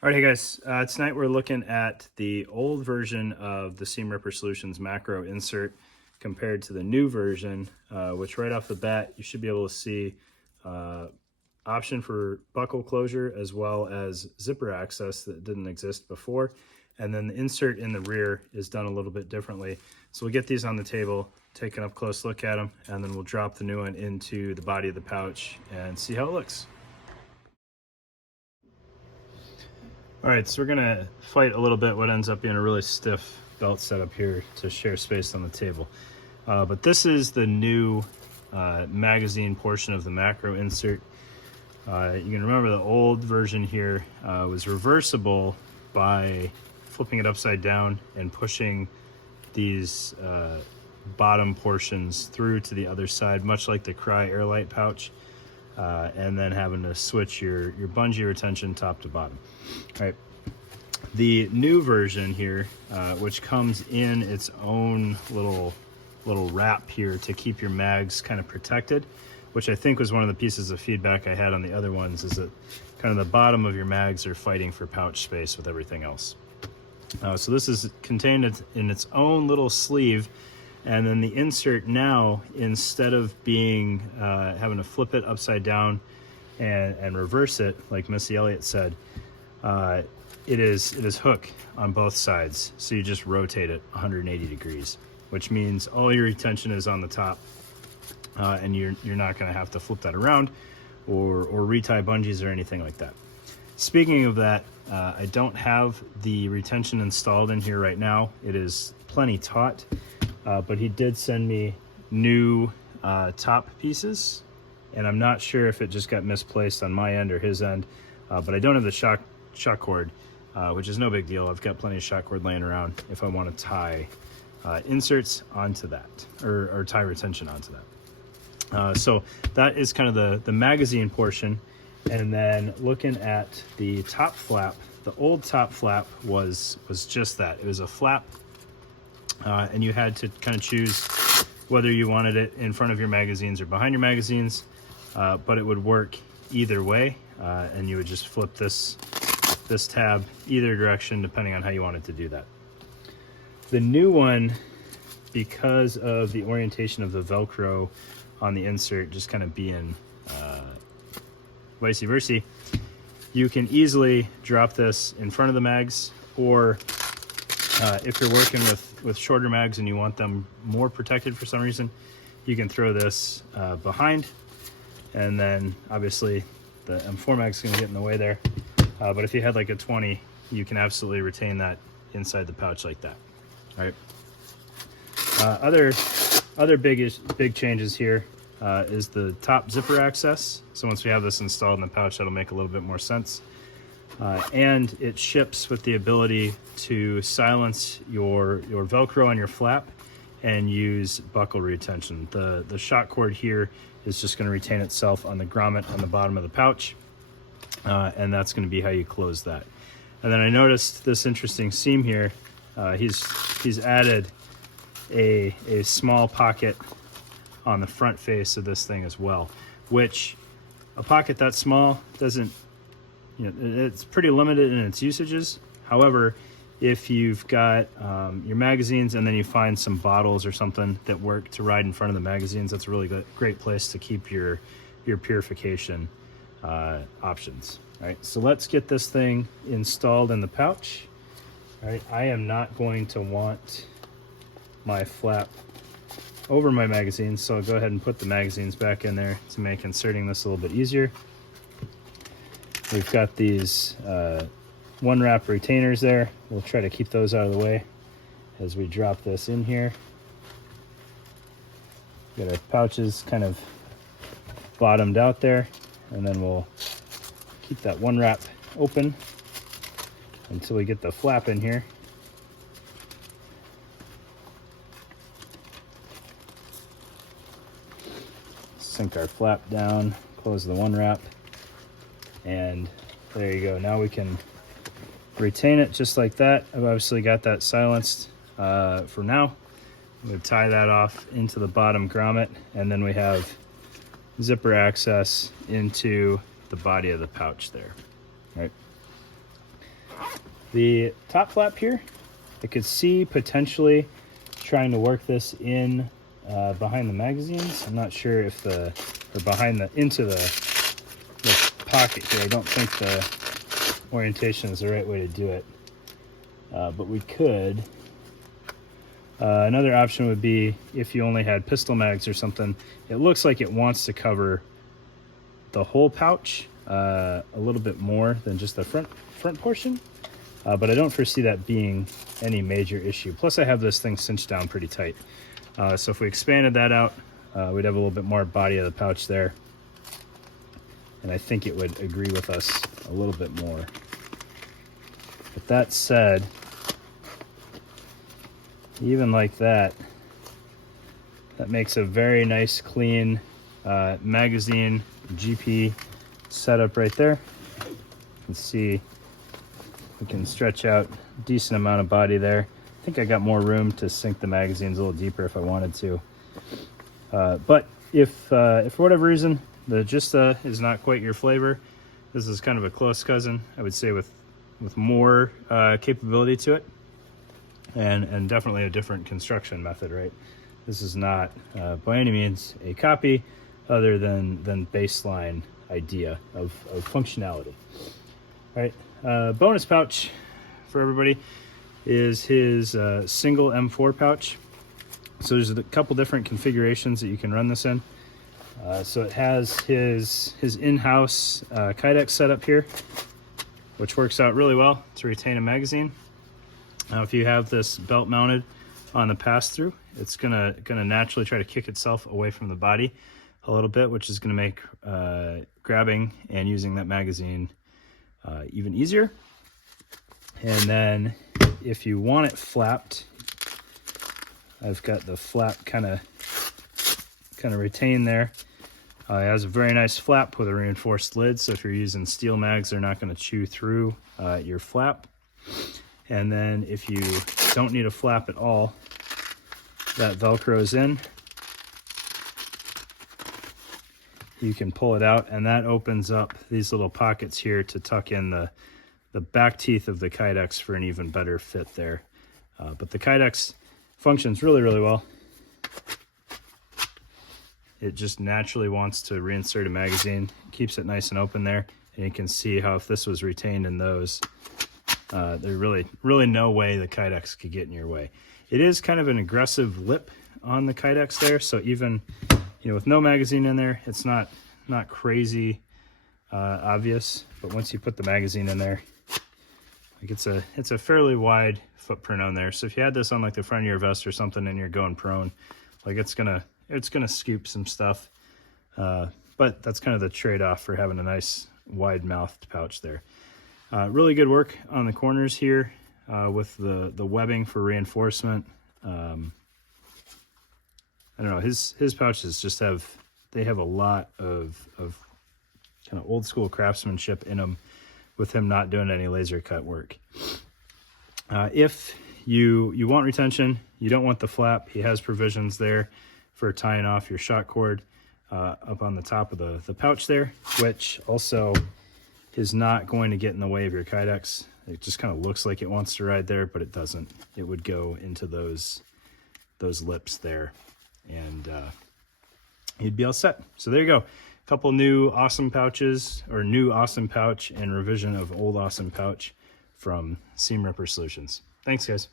All right, hey guys. Tonight we're looking at the old version of the Seam Ripper Solutions macro insert compared to the new version, which right off the bat you should be able to see option for buckle closure as well as zipper access that didn't exist before. And then the insert in the rear is done a little bit differently. So we'll get these on the table, take an up close look at them, and then we'll drop the new one into the body of the pouch and see how it looks. All right, so we're gonna fight a little bit what ends up being a really stiff belt setup here to share space on the table. But this is the new magazine portion of the macro insert. You can remember the old version here was reversible by flipping it upside down and pushing these bottom portions through to the other side, much like the Crye Airlight pouch. And then having to switch your bungee retention top to bottom. All right. The new version here, which comes in its own little wrap here to keep your mags kind of protected, which I think was one of the pieces of feedback I had on the other ones, is that kind of the bottom of your mags are fighting for pouch space with everything else. So this is contained in its own little sleeve. And then the insert now, instead of being having to flip it upside down and reverse it, like Missy Elliott said, it is hook on both sides. So you just rotate it 180 degrees, which means all your retention is on the top, and you're not going to have to flip that around or retie bungees or anything like that. Speaking of that, I don't have the retention installed in here right now. It is plenty taut. But he did send me new top pieces, and I'm not sure if it just got misplaced on my end or his end, but I don't have the shock cord, which is no big deal. I've got plenty of shock cord laying around if I want to tie inserts onto that, or tie retention onto that. So that is kind of the magazine portion. And then looking at the top flap, the old top flap was just that. It was a flap. And you had to kind of choose whether you wanted it in front of your magazines or behind your magazines, but it would work either way, and you would just flip this tab either direction depending on how you wanted to do that. The new one, because of the orientation of the Velcro on the insert just kind of being vice versa, you can easily drop this in front of the mags, or if you're working with shorter mags and you want them more protected for some reason, you can throw this behind, and then obviously the M4 mag's going to get in the way there. But if you had like a 20, you can absolutely retain that inside the pouch like that. All right. Other big changes here is the top zipper access. So once we have this installed in the pouch, that'll make a little bit more sense. And it ships with the ability to silence your Velcro on your flap and use buckle retention. The shock cord here is just going to retain itself on the grommet on the bottom of the pouch, and that's going to be how you close that. And then I noticed this interesting seam here. He's added a small pocket on the front face of this thing as well, which a pocket that small doesn't, it's pretty limited in its usages. However, if you've got your magazines and then you find some bottles or something that work to ride in front of the magazines, that's a really great place to keep your purification options. All right, so let's get this thing installed in the pouch. All right, I am not going to want my flap over my magazines, so I'll go ahead and put the magazines back in there to make inserting this a little bit easier. We've got these one wrap retainers there. We'll try to keep those out of the way as we drop this in here. Get our pouches kind of bottomed out there, and then we'll keep that one wrap open until we get the flap in here. Sink our flap down, close the one wrap, and there you go. Now we can retain it just like that. I've obviously got that silenced for now. We'll tie that off into the bottom grommet, and then we have zipper access into the body of the pouch there. All right. The top flap here, I could see potentially trying to work this in behind the magazines. I'm not sure if or behind into the pocket here. I don't think the orientation is the right way to do it, but we could. Another option would be if you only had pistol mags or something. It looks like it wants to cover the whole pouch a little bit more than just the front portion, but I don't foresee that being any major issue. Plus I have this thing cinched down pretty tight. So if we expanded that out, we'd have a little bit more body of the pouch there. And I think it would agree with us a little bit more. But that said, even like that, that makes a very nice clean magazine GP setup right there. You can see we can stretch out a decent amount of body there. I think I got more room to sink the magazines a little deeper if I wanted to. But if for whatever reason the Gista is not quite your flavor, this is kind of a close cousin, I would say, with more capability to it, and definitely a different construction method, right? This is not by any means a copy, other than baseline idea of functionality. All right, bonus pouch for everybody is his single M4 pouch. So there's a couple different configurations that you can run this in. So it has his in-house Kydex setup here, which works out really well to retain a magazine. Now, if you have this belt mounted on the pass-through, it's gonna naturally try to kick itself away from the body a little bit, which is gonna make grabbing and using that magazine even easier. And then if you want it flapped, I've got the flap kind of retained there. It has a very nice flap with a reinforced lid, so if you're using steel mags, they're not going to chew through your flap. And then if you don't need a flap at all, that Velcro's in. You can pull it out, and that opens up these little pockets here to tuck in the back teeth of the Kydex for an even better fit there. But the Kydex functions really, really well. It just naturally wants to reinsert a magazine, keeps it nice and open there, and you can see how if this was retained in those, there's really no way the Kydex could get in your way. It is kind of an aggressive lip on the Kydex there, so even with no magazine in there, it's not crazy obvious. But once you put the magazine in there, like it's a fairly wide footprint on there. So if you had this on like the front of your vest or something and you're going prone, like it's gonna scoop some stuff. But that's kind of the trade-off for having a nice wide-mouthed pouch there. Really good work on the corners here with the webbing for reinforcement. I don't know, his pouches just have a lot of kind of old school craftsmanship in them, with him not doing any laser cut work. If you want retention, you don't want the flap, he has provisions there for tying off your shock cord up on the top of the pouch there, which also is not going to get in the way of your Kydex. It just kind of looks like it wants to ride there, but it doesn't. It would go into those lips there, and you'd be all set. So there you go. A couple new awesome pouches, or new awesome pouch and revision of old awesome pouch from Seam Ripper Solutions. Thanks, guys.